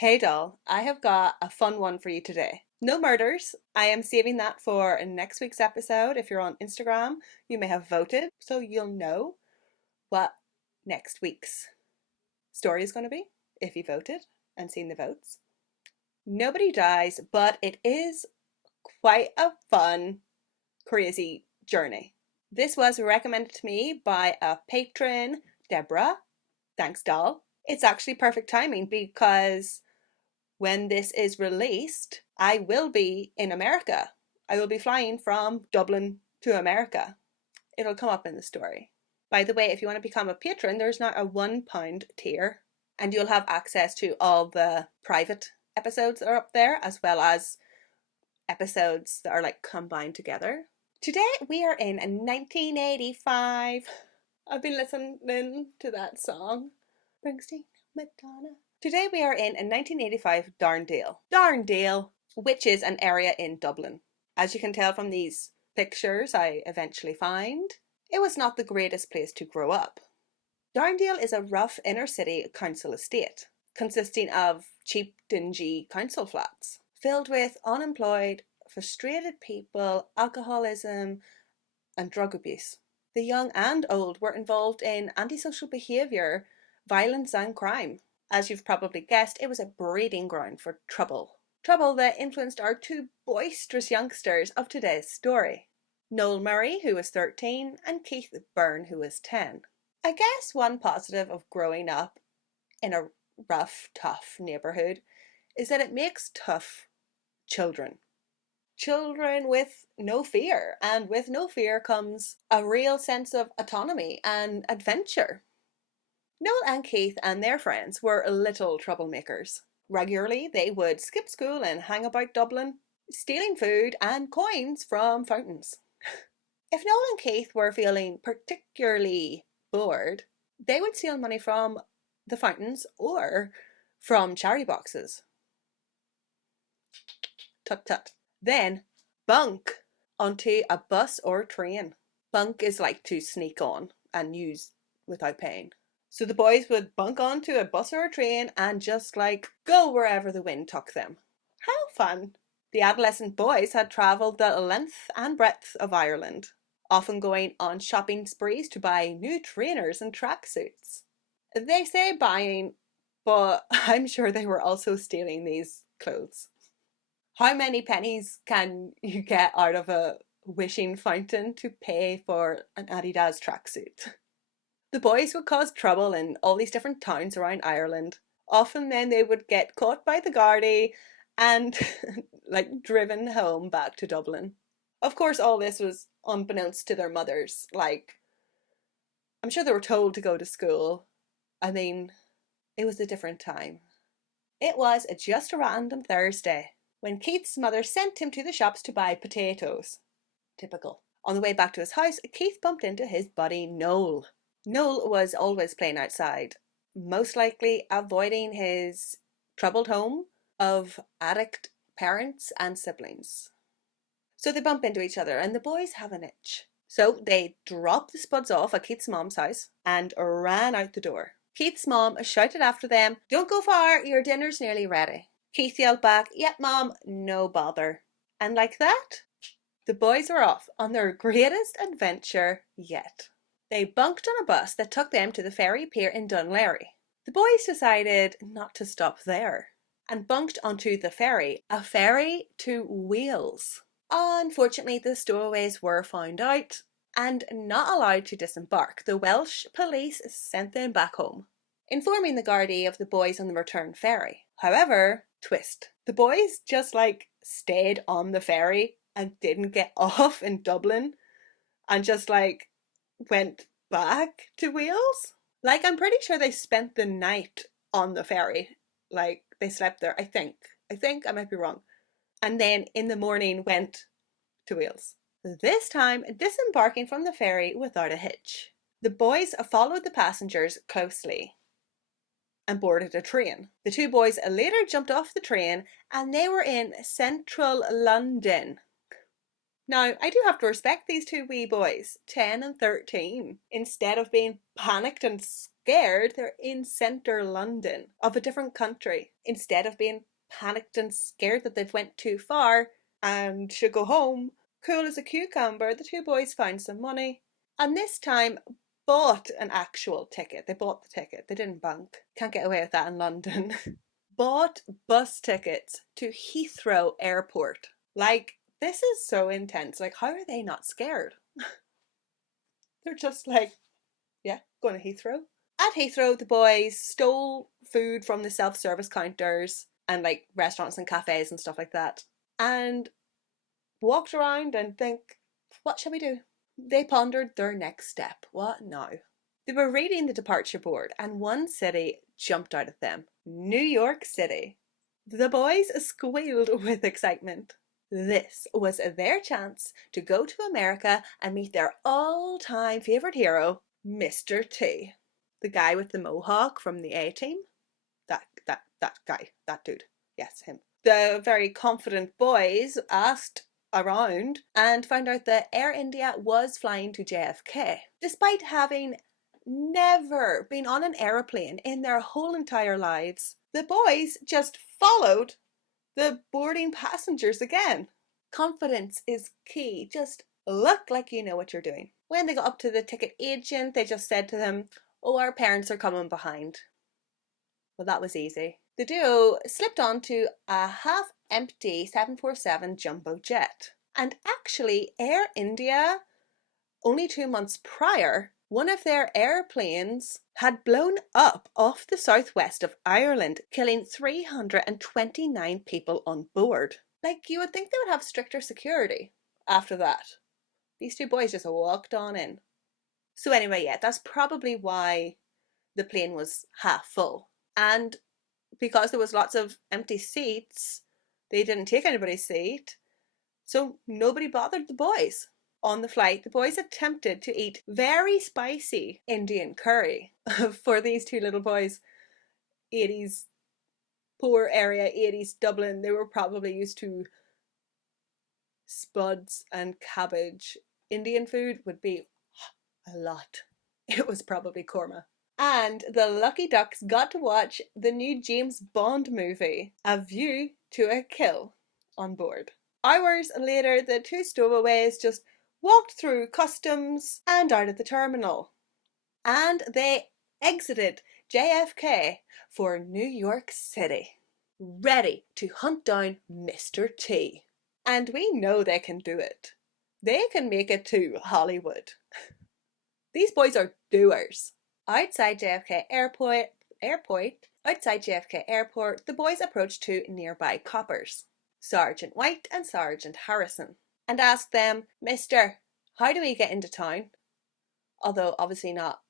Hey doll, I have got a fun one for you today. No murders. I am saving that for next week's episode. If you're on Instagram, you may have voted, so you'll know what next week's story is going to be if you voted and seen the votes. Nobody dies, but it is quite a fun, crazy journey. This was recommended to me by a patron, Deborah. Thanks, doll. It's actually perfect timing because when this is released, I will be in America. I will be flying from Dublin to America. It'll come up in the story. By the way, if you want to become a patron, there's now a £1 tier, and you'll have access to all the private episodes that are up there, as well as episodes that are like combined together. Today we are in 1985. I've been listening to that song. Springsteen, Madonna. Today we are in 1985 Darndale. Darndale, which is an area in Dublin. As you can tell from these pictures I eventually find, it was not the greatest place to grow up. Darndale is a rough inner city council estate, consisting of cheap, dingy council flats, filled with unemployed, frustrated people, alcoholism and drug abuse. The young and old were involved in antisocial behaviour, violence and crime. As you've probably guessed, it was a breeding ground for trouble. Trouble that influenced our two boisterous youngsters of today's story. Noel Murray, who was 13, and Keith Byrne, who was 10. I guess one positive of growing up in a rough, tough neighbourhood is that it makes tough children. Children with no fear, and with no fear comes a real sense of autonomy and adventure. Noel and Keith and their friends were little troublemakers. Regularly, they would skip school and hang about Dublin, stealing food and coins from fountains. If Noel and Keith were feeling particularly bored, they would steal money from the fountains or from charity boxes. Tut tut. Then bunk onto a bus or train. Bunk is like to sneak on and use without paying. So the boys would bunk onto a bus or a train and just like go wherever the wind took them. How fun! The adolescent boys had travelled the length and breadth of Ireland, often going on shopping sprees to buy new trainers and tracksuits. They say buying, but I'm sure they were also stealing these clothes. How many pennies can you get out of a wishing fountain to pay for an Adidas tracksuit? The boys would cause trouble in all these different towns around Ireland. Often then they would get caught by the Gardaí and like driven home back to Dublin. Of course, all this was unbeknownst to their mothers. Like, I'm sure they were told to go to school. I mean, it was a different time. It was just a random Thursday when Keith's mother sent him to the shops to buy potatoes. Typical. On the way back to his house, Keith bumped into his buddy Noel. Noel was always playing outside, most likely avoiding his troubled home of addict parents and siblings. So they bump into each other and the boys have an itch. So they dropped the spuds off at Keith's mom's house and ran out the door. Keith's mom shouted after them, "Don't go far, your dinner's nearly ready." Keith yelled back, "Yep, mom, no bother." And like that, the boys were off on their greatest adventure yet. They bunked on a bus that took them to the ferry pier in Dunleary. The boys decided not to stop there and bunked onto the ferry, a ferry to Wales. Unfortunately, the Stowaways were found out and not allowed to disembark. The Welsh police sent them back home, informing the Gardaí of the boys on the return ferry. However, twist. The boys just like stayed on the ferry and didn't get off in Dublin and just like went back to Wales. Like, I'm pretty sure they spent the night on the ferry. Like, they slept there, I think. I might be wrong. And then in the morning went to Wales. This time disembarking from the ferry without a hitch. The boys followed the passengers closely and boarded a train. The two boys later jumped off the train and they were in central London. Now, I do have to respect these two wee boys, 10 and 13. Instead of being panicked and scared they're in centre London of a different country. Instead of being panicked and scared that they've went too far and should go home, cool as a cucumber, the two boys found some money and this time bought an actual ticket. They bought the ticket. They didn't bunk. Can't get away with that in London. Bought bus tickets to Heathrow Airport. Like, this is so intense. Like, how are they not scared? They're just like, yeah, going to Heathrow. At Heathrow, the boys stole food from the self-service counters and like restaurants and cafes and stuff like that, and walked around and think, what shall we do? They pondered their next step. What now? They were reading the departure board and one city jumped out at them. New York City. The boys squealed with excitement. This was their chance to go to America and meet their all-time favourite hero, Mr. T. The guy with the mohawk from the A-Team. That guy, that dude. Yes, him. The very confident boys asked around and found out that Air India was flying to JFK. Despite having never been on an aeroplane in their whole entire lives, the boys just followed the boarding passengers again. Confidence is key. Just look like you know what you're doing. When they got up to the ticket agent, they just said to them, oh, our parents are coming behind. Well, that was easy. The duo slipped onto a half-empty 747 jumbo jet. And actually, Air India, only 2 months prior, one of their airplanes had blown up off the southwest of Ireland, killing 329 people on board. Like, you would think they would have stricter security after that. These two boys just walked on in. So anyway, yeah, that's probably why the plane was half full. And because there was lots of empty seats, they didn't take anybody's seat, so nobody bothered the boys. On the flight, the boys attempted to eat very spicy Indian curry. For these two little boys, 80s poor area, 80s Dublin, they were probably used to spuds and cabbage. Indian food would be a lot. It was probably korma. And the Lucky Ducks got to watch the new James Bond movie, A View to a Kill, on board. Hours later, the two Stowaways just walked through customs and out of the terminal. And they exited JFK for New York City, ready to hunt down Mr. T. And we know they can do it. They can make it to Hollywood. These boys are doers. Outside JFK Airport, the boys approached two nearby coppers, Sergeant White and Sergeant Harrison, and asked them, Mister, how do we get into town? Although obviously not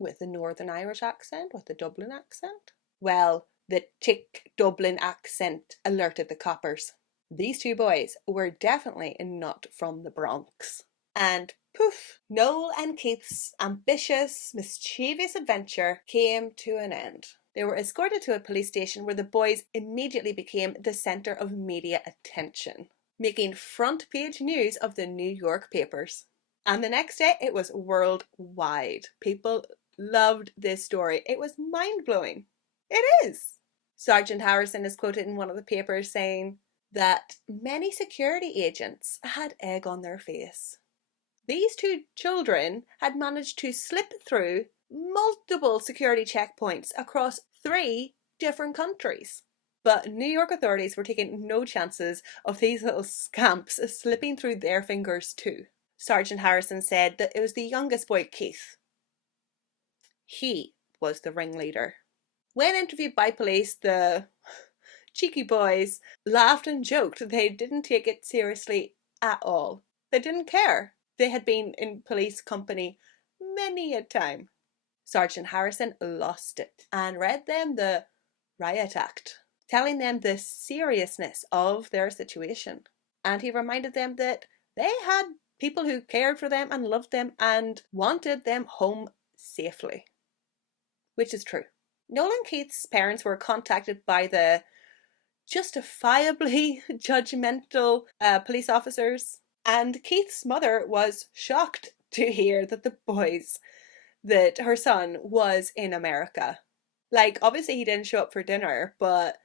with the Northern Irish accent, with the Dublin accent. Well, the thick Dublin accent alerted the coppers. These two boys were definitely not from the Bronx. And poof, Noel and Keith's ambitious, mischievous adventure came to an end. They were escorted to a police station where the boys immediately became the centre of media attention, making front page news of the New York papers. And the next day it was worldwide. People loved this story. It was mind-blowing. It is. Sergeant Harrison is quoted in one of the papers saying that many security agents had egg on their face. These two children had managed to slip through multiple security checkpoints across 3 different countries. But New York authorities were taking no chances of these little scamps slipping through their fingers too. Sergeant Harrison said that it was the youngest boy, Keith. He was the ringleader. When interviewed by police, the cheeky boys laughed and joked. They didn't take it seriously at all. They didn't care. They had been in police company many a time. Sergeant Harrison lost it and read them the Riot Act, telling them the seriousness of their situation. And he reminded them that they had people who cared for them and loved them and wanted them home safely. Which is true. Noel and Keith's parents were contacted by the justifiably judgmental police officers. And Keith's mother was shocked to hear that the boys, that her son was in America. Like, obviously he didn't show up for dinner, but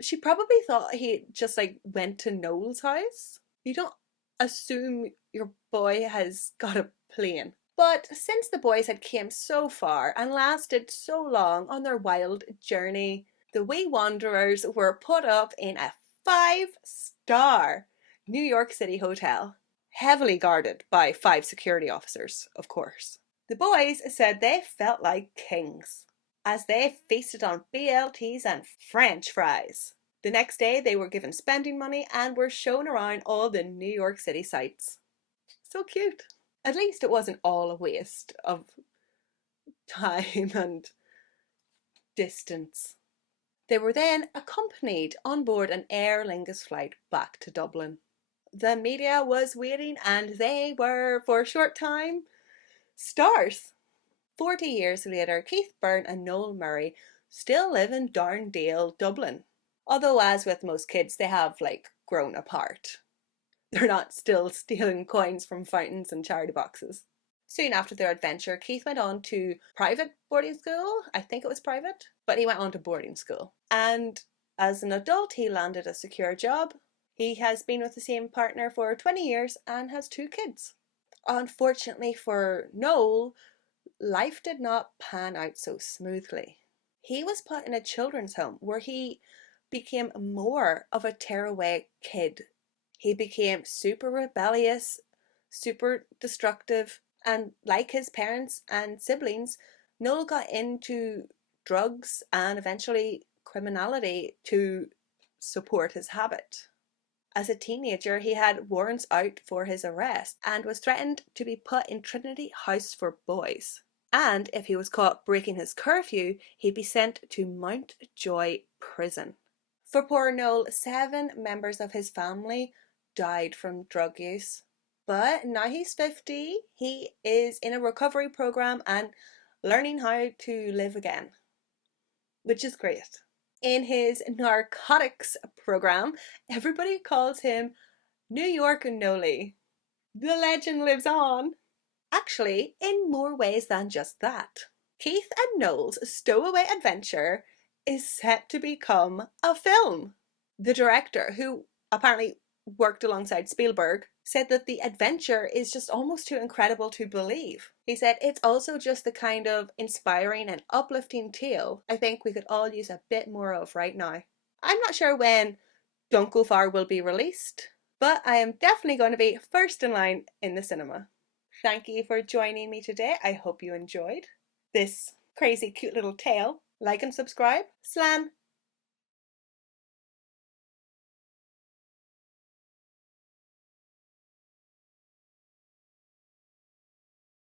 she probably thought he just like went to Noel's house. You don't assume your boy has got a plane. But since the boys had came so far and lasted so long on their wild journey, the wee wanderers were put up in a 5-star New York City hotel, heavily guarded by 5 security officers, of course. The boys said they felt like kings as they feasted on BLTs and French fries. The next day, they were given spending money and were shown around all the New York City sights. So cute. At least it wasn't all a waste of time and distance. They were then accompanied on board an Aer Lingus flight back to Dublin. The media was waiting and they were, for a short time, stars. 40 years later, Keith Byrne and Noel Murray still live in Darndale, Dublin. Although, as with most kids, they have like grown apart. They're not still stealing coins from fountains and charity boxes. Soon after their adventure, Keith went on to private boarding school. I think it was private, but he went on to boarding school. And as an adult, he landed a secure job. He has been with the same partner for 20 years and has 2 kids. Unfortunately for Noel, life did not pan out so smoothly. He was put in a children's home where he became more of a tearaway kid. He became super rebellious, super destructive, and like his parents and siblings, Noel got into drugs and eventually criminality to support his habit. As a teenager, he had warrants out for his arrest and was threatened to be put in Trinity House for Boys. And if he was caught breaking his curfew, he'd be sent to Mountjoy Prison. For poor Noel, 7 members of his family died from drug use. But now he's 50, he is in a recovery program and learning how to live again, which is great. In his narcotics program, everybody calls him New York Noli. The legend lives on. Actually, in more ways than just that. Keith and Noel's Stowaway adventure is set to become a film. The director, who apparently worked alongside Spielberg, said that the adventure is just almost too incredible to believe. He said it's also just the kind of inspiring and uplifting tale I think we could all use a bit more of right now. I'm not sure when Don't Go Far will be released, but I am definitely going to be first in line in the cinema. Thank you for joining me today. I hope you enjoyed this crazy cute little tale. Like and subscribe. Slán!